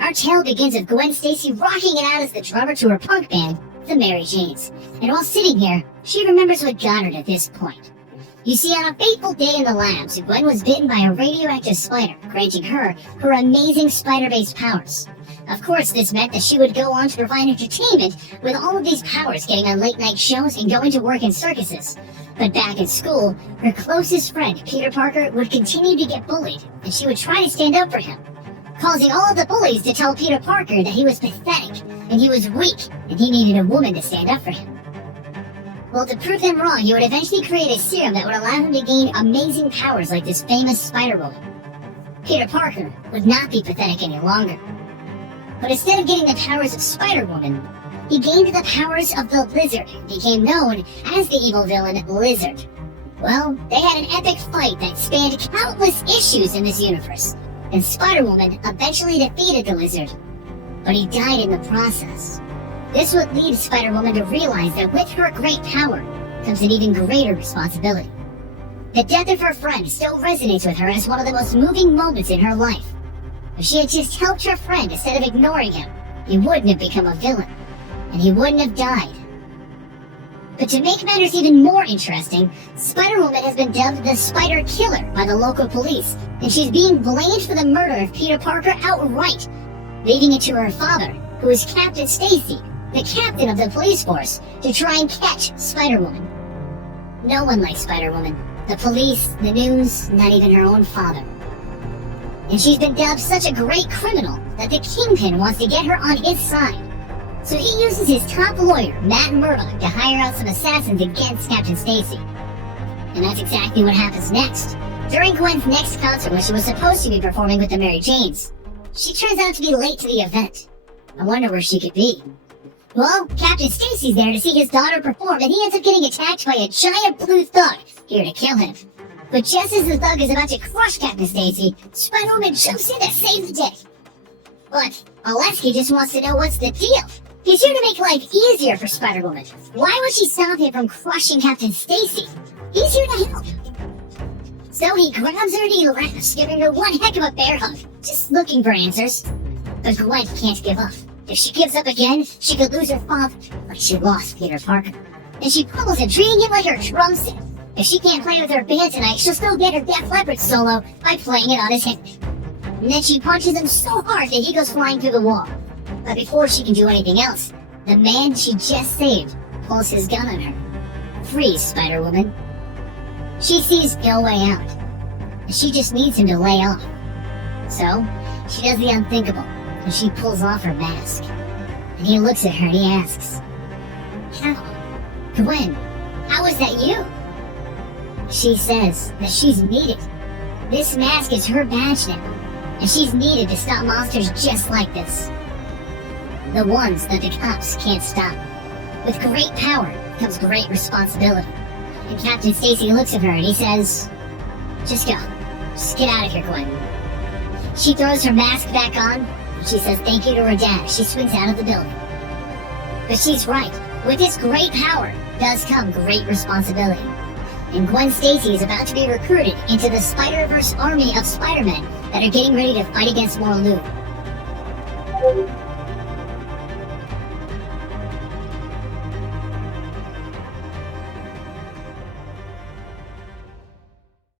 Our tale begins with Gwen Stacy rocking it out as the drummer to her punk band, the Mary Janes. And while sitting here, she remembers what got her to this point. You see, on a fateful day in the labs, Gwen was bitten by a radioactive spider, granting her amazing spider-based powers. Of course, this meant that she would go on to provide entertainment with all of these powers, getting on late-night shows and going to work in circuses. But back in school, her closest friend, Peter Parker, would continue to get bullied, and she would try to stand up for him, causing all of the bullies to tell Peter Parker that he was pathetic, and he was weak, and he needed a woman to stand up for him. Well, to prove them wrong, he would eventually create a serum that would allow him to gain amazing powers like this famous Spider-Woman. Peter Parker would not be pathetic any longer. But instead of getting the powers of Spider-Woman, he gained the powers of the Lizard, and became known as the evil villain Lizard. Well, they had an epic fight that spanned countless issues in this universe, and Spider-Woman eventually defeated the Lizard, but he died in the process. This would lead Spider-Woman to realize that with her great power comes an even greater responsibility. The death of her friend still resonates with her as one of the most moving moments in her life. If she had just helped her friend instead of ignoring him, he wouldn't have become a villain, and he wouldn't have died. But to make matters even more interesting, Spider-Woman has been dubbed the Spider Killer by the local police, and she's being blamed for the murder of Peter Parker outright, leaving it to her father, who is Captain Stacy, the captain of the police force, to try and catch Spider-Woman. No one likes Spider-Woman. The police, the news, not even her own father. And she's been dubbed such a great criminal that the Kingpin wants to get her on his side. So he uses his top lawyer, Matt Murdock, to hire out some assassins against Captain Stacy. And that's exactly what happens next. During Gwen's next concert, when she was supposed to be performing with the Mary Janes, she turns out to be late to the event. I wonder where she could be. Well, Captain Stacy's there to see his daughter perform, and he ends up getting attacked by a giant blue thug, here to kill him. But just as the thug is about to crush Captain Stacy, Spider-Woman jumps in to save the day. But Oleski just wants to know what's the deal. He's here to make life easier for Spider-Woman. Why would she stop him from crushing Captain Stacy? He's here to help. So he grabs her and he laughs, giving her one heck of a bear hug, just looking for answers. But Gwen can't give up. If she gives up again, she could lose her father, like she lost Peter Parker. And she pummels him, treating him like her drumstick. If she can't play with her band tonight, she'll still get her Def Leppard solo by playing it on his hip. And then she punches him so hard that he goes flying through the wall. But before she can do anything else, the man she just saved pulls his gun on her. Freeze, Spider-Woman. She sees no way out, and she just needs him to lay off. So, she does the unthinkable, and she pulls off her mask. And he looks at her and he asks, "How? Gwen, how is that you?" She says that she's needed. This mask is her badge now, and she's needed to stop monsters just like this. The ones that the cops can't stop. With great power comes great responsibility. And Captain Stacy looks at her and he says, "Just go. Just get out of here, Gwen." She throws her mask back on, and she says thank you to her dad. She swings out of the building. But she's right. With this great power does come great responsibility. And Gwen Stacy is about to be recruited into the Spider-Verse army of Spider-Men that are getting ready to fight against more loot.